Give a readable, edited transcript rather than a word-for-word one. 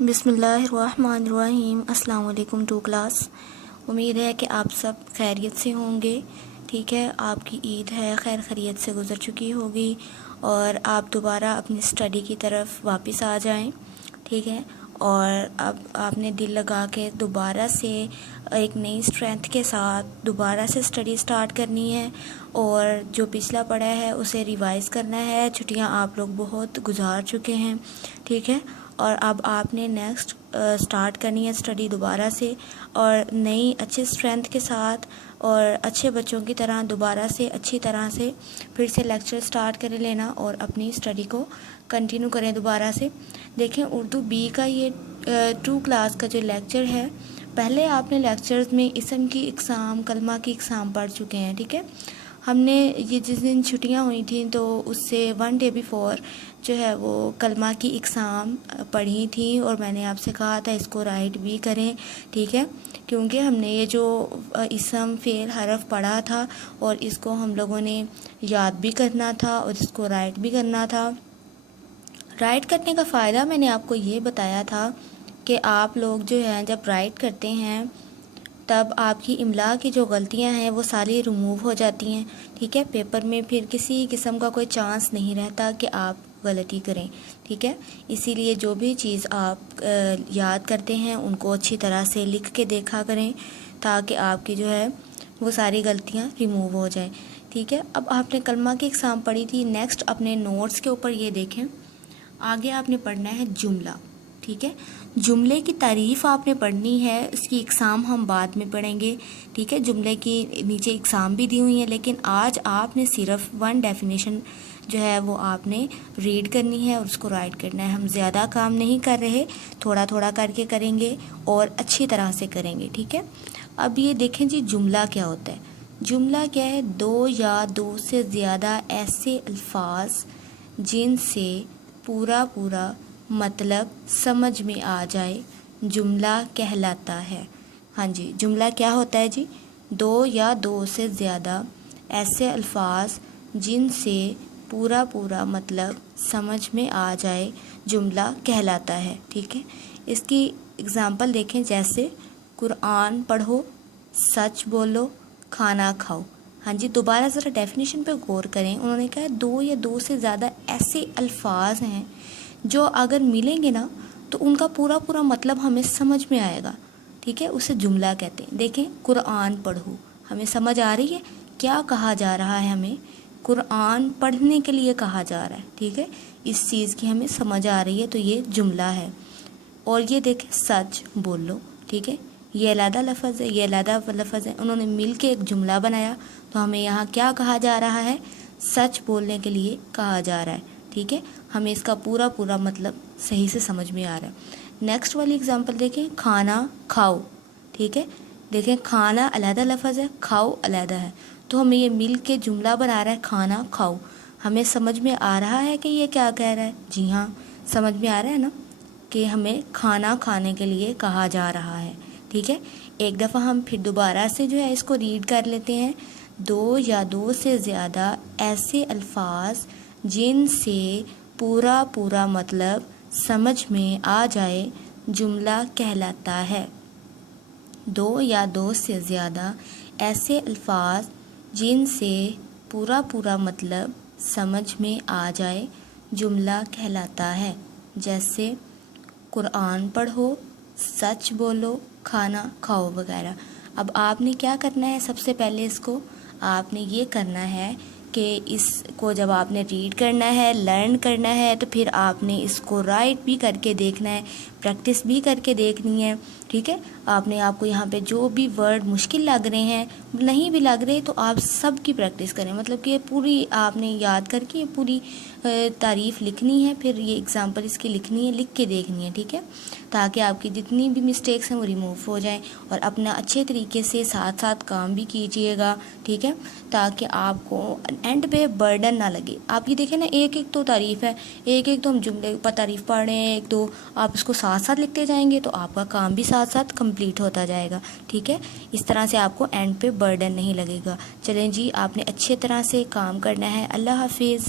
بسم اللہ الرحمن الرحیم۔ السلام علیکم ٹو کلاس۔ امید ہے کہ آپ سب خیریت سے ہوں گے۔ ٹھیک ہے، آپ کی عید ہے خیر خیریت سے گزر چکی ہوگی اور آپ دوبارہ اپنی اسٹڈی کی طرف واپس آ جائیں۔ ٹھیک ہے، اور اب آپ نے دل لگا کے دوبارہ سے ایک نئی اسٹرینتھ کے ساتھ دوبارہ سے اسٹڈی سٹارٹ کرنی ہے اور جو پچھلا پڑھا ہے اسے ریوائز کرنا ہے۔ چھٹیاں آپ لوگ بہت گزار چکے ہیں، ٹھیک ہے، اور اب آپ نے نیکسٹ سٹارٹ کرنی ہے اسٹڈی دوبارہ سے اور نئی اچھی اسٹرینتھ کے ساتھ اور اچھے بچوں کی طرح دوبارہ سے اچھی طرح سے پھر سے لیکچر سٹارٹ کر لینا اور اپنی اسٹڈی کو کنٹینیو کریں دوبارہ سے۔ دیکھیں، اردو بی کا یہ 2 کلاس کا جو لیکچر ہے، پہلے آپ نے لیکچرز میں اسم کی اقسام، کلمہ کی اقسام پڑھ چکے ہیں۔ ٹھیک ہے، ہم نے یہ جس دن چھٹیاں ہوئی تھیں تو اس سے 1 ڈے بیفور جو ہے وہ کلمہ کی اقسام پڑھی تھیں اور میں نے آپ سے کہا تھا اس کو رائٹ بھی کریں۔ ٹھیک ہے، کیونکہ ہم نے یہ جو اسم فعل حرف پڑھا تھا اور اس کو ہم لوگوں نے یاد بھی کرنا تھا اور اس کو رائٹ بھی کرنا تھا۔ رائٹ کرنے کا فائدہ میں نے آپ کو یہ بتایا تھا کہ آپ لوگ جو ہیں جب رائٹ کرتے ہیں تب آپ کی املا کی جو غلطیاں ہیں وہ ساری ریموو ہو جاتی ہیں۔ ٹھیک ہے، پیپر میں پھر کسی قسم کا کوئی چانس نہیں رہتا کہ آپ غلطی کریں۔ ٹھیک ہے، اسی لیے جو بھی چیز آپ یاد کرتے ہیں ان کو اچھی طرح سے لکھ کے دیکھا کریں تاکہ آپ کی جو ہے وہ ساری غلطیاں ریموو ہو جائیں۔ ٹھیک ہے، اب آپ نے کلمہ کی اقسام پڑھی تھی، نیکسٹ اپنے نوٹس کے اوپر یہ دیکھیں، آگے آپ نے پڑھنا ہے جملہ۔ ٹھیک ہے، جملے کی تعریف آپ نے پڑھنی ہے، اس کی اقسام ہم بعد میں پڑھیں گے۔ ٹھیک ہے، جملے کی نیچے اقسام بھی دی ہوئی ہیں لیکن آج آپ نے صرف 1 ڈیفینیشن جو ہے وہ آپ نے ریڈ کرنی ہے اور اس کو رائٹ کرنا ہے۔ ہم زیادہ کام نہیں کر رہے، تھوڑا تھوڑا کر کے کریں گے اور اچھی طرح سے کریں گے۔ ٹھیک ہے، اب یہ دیکھیں جی جملہ کیا ہوتا ہے۔ جملہ کیا ہے؟ 2 یا 2 سے زیادہ ایسے الفاظ جن سے پورا مطلب سمجھ میں آ جائے جملہ کہلاتا ہے۔ ہاں جی، جملہ کیا ہوتا ہے جی؟ 2 یا 2 سے زیادہ ایسے الفاظ جن سے پورا مطلب سمجھ میں آ جائے جملہ کہلاتا ہے۔ ٹھیک ہے، اس کی اگزامپل دیکھیں، جیسے قرآن پڑھو، سچ بولو، کھانا کھاؤ۔ ہاں جی، دوبارہ ذرا ڈیفینیشن پہ غور کریں۔ انہوں نے کہا 2 یا 2 سے زیادہ ایسے الفاظ ہیں جو اگر ملیں گے نا تو ان کا پورا مطلب ہمیں سمجھ میں آئے گا۔ ٹھیک ہے، اسے جملہ کہتے ہیں۔ دیکھیں، قرآن پڑھو، ہمیں سمجھ آ رہی ہے کیا کہا جا رہا ہے؟ ہمیں قرآن پڑھنے کے لیے کہا جا رہا ہے۔ ٹھیک ہے، اس چیز کی ہمیں سمجھ آ رہی ہے تو یہ جملہ ہے۔ اور یہ دیکھیں، سچ بولو۔ ٹھیک ہے، یہ علیحدہ لفظ ہے، یہ علیحدہ لفظ ہے، انہوں نے مل کے ایک جملہ بنایا تو ہمیں یہاں کیا کہا جا رہا ہے؟ سچ بولنے کے لیے کہا جا رہا ہے۔ ٹھیک ہے، ہمیں اس کا پورا مطلب صحیح سے سمجھ میں آ رہا ہے۔ نیکسٹ والی اگزامپل دیکھیں، کھانا کھاؤ۔ ٹھیک ہے، دیکھیں، کھانا علیحدہ لفظ ہے، کھاؤ علیحدہ ہے، تو ہمیں یہ مل کے جملہ بنا رہا ہے کھانا کھاؤ۔ ہمیں سمجھ میں آ رہا ہے کہ یہ کیا کہہ رہا ہے؟ جی ہاں، سمجھ میں آ رہا ہے نا کہ ہمیں کھانا کھانے کے لیے کہا جا رہا ہے۔ ٹھیک ہے، ایک دفعہ ہم پھر دوبارہ سے جو ہے اس کو ریڈ کر لیتے ہیں۔ 2 یا 2 سے زیادہ ایسے الفاظ جن سے پورا مطلب سمجھ میں آ جائے جملہ کہلاتا ہے۔ 2 یا 2 سے زیادہ ایسے الفاظ جن سے پورا مطلب سمجھ میں آ جائے جملہ کہلاتا ہے، جیسے قرآن پڑھو، سچ بولو، کھانا کھاؤ وغیرہ۔ اب آپ نے کیا کرنا ہے؟ سب سے پہلے اس کو آپ نے یہ کرنا ہے کہ اس کو جب آپ نے ریڈ کرنا ہے، لرن کرنا ہے، تو پھر آپ نے اس کو رائٹ بھی کر کے دیکھنا ہے، پریکٹس بھی کر کے دیکھنی ہے۔ ٹھیک ہے، آپ کو یہاں پہ جو بھی ورڈ مشکل لگ رہے ہیں، نہیں بھی لگ رہے، تو آپ سب کی پریکٹس کریں، مطلب کہ پوری آپ نے یاد کر کے پوری تعریف لکھنی ہے، پھر یہ اگزامپل اس کی لکھنی ہے، لکھ کے دیکھنی ہے۔ ٹھیک ہے، تاکہ آپ کی جتنی بھی مسٹیکس ہیں وہ ریموو ہو جائیں اور اپنا اچھے طریقے سے ساتھ کام بھی کیجئے گا۔ ٹھیک ہے، تاکہ آپ کو اینڈ پہ برڈن نہ لگے۔ آپ یہ دیکھیں نا، ایک تو تعریف ہے، ایک تو ہم جملے پر تعریف پڑھ رہے ہیں، ایک دو آپ اس کو ساتھ لکھتے جائیں گے تو آپ کا کام بھی ساتھ کمپلیٹ ہوتا جائے گا۔ ٹھیک ہے، اس طرح سے آپ کو اینڈ پہ برڈن نہیں لگے گا۔ چلیں جی، آپ نے اچھے طرح سے کام کرنا ہے۔ اللہ حافظ۔